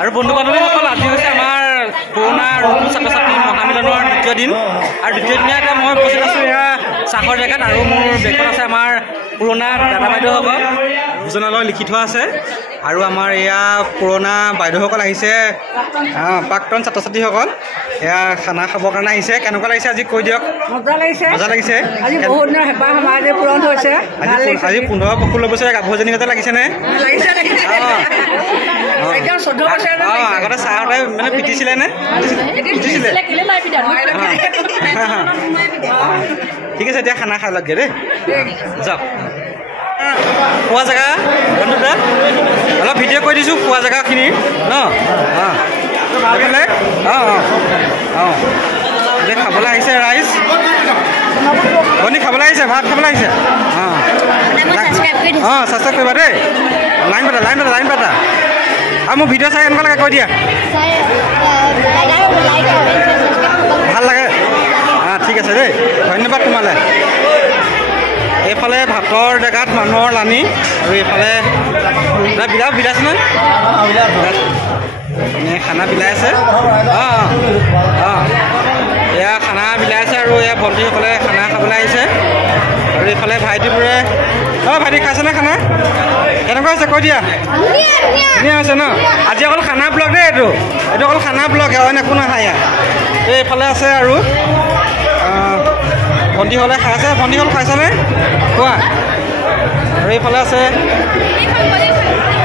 আৰু বন্ধু বান্ধৱীসকল আজি হৈছে আমাৰ পুৰণা নতুন ছাত্ৰ ছাত্ৰী মহামিলনৰ দ্বিতীয় দিন আৰু দ্বিতীয় দিনীয়াকৈ মই উপস্থিত আছোঁ এয়া চাহৰ জেগাত আৰু মোৰ বেগত আছে আমাৰ পুৰণা দাদা বাইদেউসকল ভোজনালয় লিখি থোৱা আছে আৰু আমাৰ এয়া পুৰণা বাইদেউসকল আহিছে প্ৰাক্তন ছাত্ৰ ছাত্ৰীসকল এয়া খানা খাবৰ কাৰণে আহিছে কেনেকুৱা লাগিছে আজি কৈ দিয়ক মজা লাগিছে আজি 15-16 বছৰীয়া গাভৰুজনী গতে লাগিছেনে আগতে চাহতে মানে পিটিছিলে নে ঠিক আছে এতিয়া খানা খাই লগে দেই যাওক খোৱা জেগা বন্ধুতে অলপ ভিডিঅ' কৰি দিছোঁ খোৱা জেগাখিনি ন এইফালে এতিয়া খাবলৈ আহিছে ৰাইজ বনি খাবলৈ আহিছে ভাত খাবলৈ আহিছে ছাবস্ক্ৰাইব কৰিবা দেই লাইন পাতা আৰু মোৰ ভিডিঅ' চাই এনেকুৱা লাগে কৈ দিয়া ভাল লাগে ঠিক আছে দেই ধন্যবাদ তোমালৈ এইফালে ভাতৰ জেগাত মানুহৰ লানি আৰু এইফালে বিলাইছে নহয় খানা বিলাই আছে এয়া খানা বিলাই আছে আৰু এয়া ভণ্টিসকলে খানা খাবলৈ আহিছে আৰু এইফালে ভাইটিবোৰে ভাইটি খাইছেনে খানা কেনেকুৱা হৈছে কৈ দিয়া ধুনীয়া হৈছে ন আজি অকল খানা ব্লগ দেই এইটো অকল খানা ব্লগ অইন একো নাখায় ইয়াত এইফালে আছে আৰু ভণ্টিসকলে খাইছে ভণ্টিসকল খাইছেনে কোৱা আৰু এইফালে আছে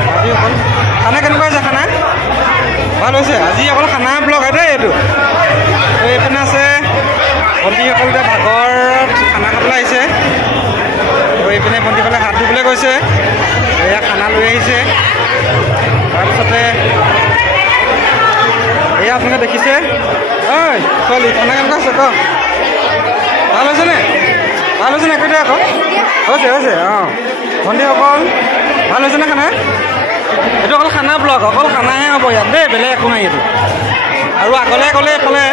ভাইটিসকল খানা কেনেকুৱা হৈছে খানা ভাল হৈছে আজি অকল খানা ব্লগ হয় দেই এইটো এইপিনে আছে ভণ্টিসকল এতিয়া ভাগৰত খানা খাবলৈ আহিছে আৰু এইপিনে ভণ্টিসকলে হাত ধুবলৈ গৈছে এয়া খানা লৈ আহিছে তাৰপিছতে এয়া আপোনালোকে দেখিছে ঐ ছোৱালী খানা কেনেকুৱা হৈছে ক ভাল হৈছেনে কৈ দিয়া আকৌ হৈছে ভণ্টিসকল ভাল হৈছেনে খানা এইটো অকল খানা ব্লগ অকল খানাহে হ'ব ইয়াত দেই বেলেগ একো নাই এইটো আৰু আগলৈ গ'লে এইফালে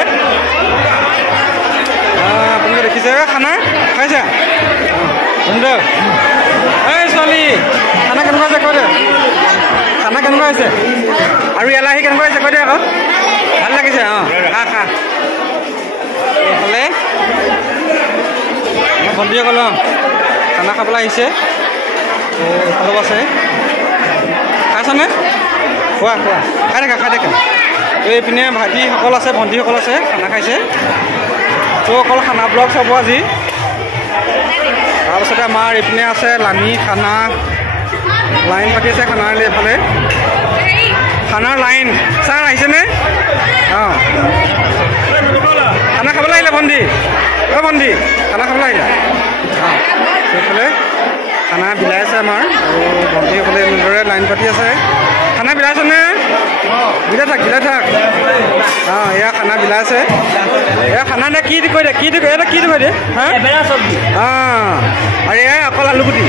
আপোনালোকে দেখিছে খানা খাইছা বন্ধু এই ছোৱালী খানা কেনেকুৱা হৈছে কৈ দে খানা কেনেকুৱা হৈছে আৰু ইয়ালৈ আহি কেনেকুৱা হৈছে কৈ দে আকৌ ভাল লাগিছে খা এইফালে ভণ্টিসকল খানা খাবলৈ আহিছে এইফালেও আছে খাইছনে খোৱা খাই থাকা এইপিনে ভাইটিসকল আছে ভণ্টিসকল আছে খানা খাইছে ত' অকল খানা ব্লগ চাব আজি তাৰপিছতে আমাৰ এইপিনে আছে লানি খানা লাইন পাতি আছে খানাৰ এইফালে খানাৰ লাইন ছাৰ আহিছেনে খানা খাবলৈ আহিলে ভণ্টি ভণ্টি খানা খাবলৈ আহিলা সেইফালে খানা বিলাই আছে আমাৰ আৰু ভণ্টিসকলে এনেদৰে লাইন পাতি আছে খানা বিলাইছেনে বিলাই থাক এয়া খানা বিলাই আছে এয়া খানা নে কি কৈ দিয়ে আৰু এয়া অকল আলুগুটি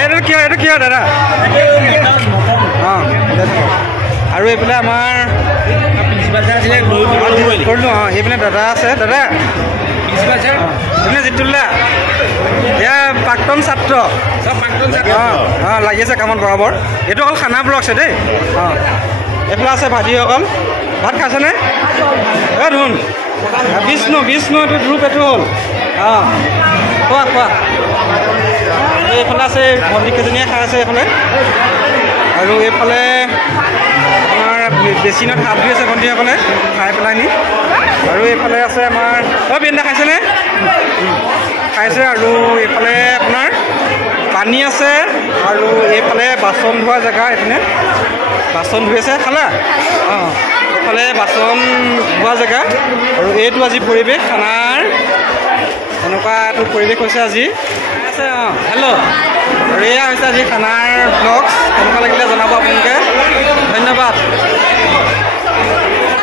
এইটো কিয় দাদা আৰু এইফালে আমাৰ কৰিলোঁ এইপিনে দাদা আছে দাদা জিতুল্লা এয়া প্ৰাক্তন ছাত্ৰ লাগি আছে কামত বৰাবৰ এইটো অকল খানা ব্লগ আছে দেই এইফালে আছে ভাইটিসকল ভাত খাইছেনে ধুন বিষ্ণু এইটো গ্ৰুপ এইটো হ'ল খোৱা এইফালে আছে ভণ্টি কেইজনীয়ে খাই আছে এইফালে আৰু এইফালে আমাৰ বেচিনত হাত ধুই আছে ভণ্টিসকলে খাই পেলাই নি আৰু এইফালে আছে আমাৰ বিন্দা খাইছেনে খাইছে আৰু এইফালে আপোনাৰ পানী আছে আৰু এইফালে বাচন ধোৱা জেগা এইপিনে বাচন ধুই আছে খালা এইফালে বাচন ধোৱা জেগা আৰু এইটো আজি পৰিৱেশ খানাৰ এনেকুৱা এইটো পৰিৱেশ হৈছে আজি আছে হেল্ল' আৰু এয়া হৈছে আজি খানাৰ ব্লগছ কেনেকুৱা লাগিলে জনাব আপোনালোকে ধন্যবাদ